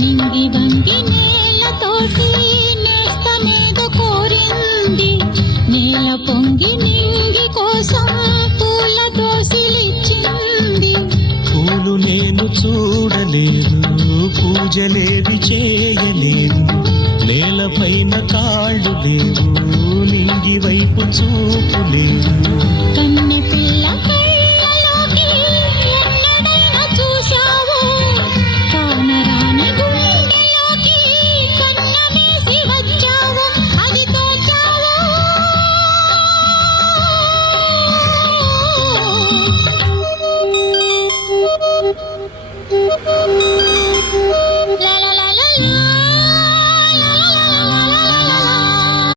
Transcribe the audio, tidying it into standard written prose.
నింగి వంగి నేలతోటి నేస్తమేదో కోరింది, నేల పొంగి నింగి కోసం పూల దోసిలిచ్చింది. పూలు నేను చూడలేదు, పూజలేవి చేయలేదు, నేలపైన కాళ్ళు లేవు, నింగి వైపు చూపు లేదు.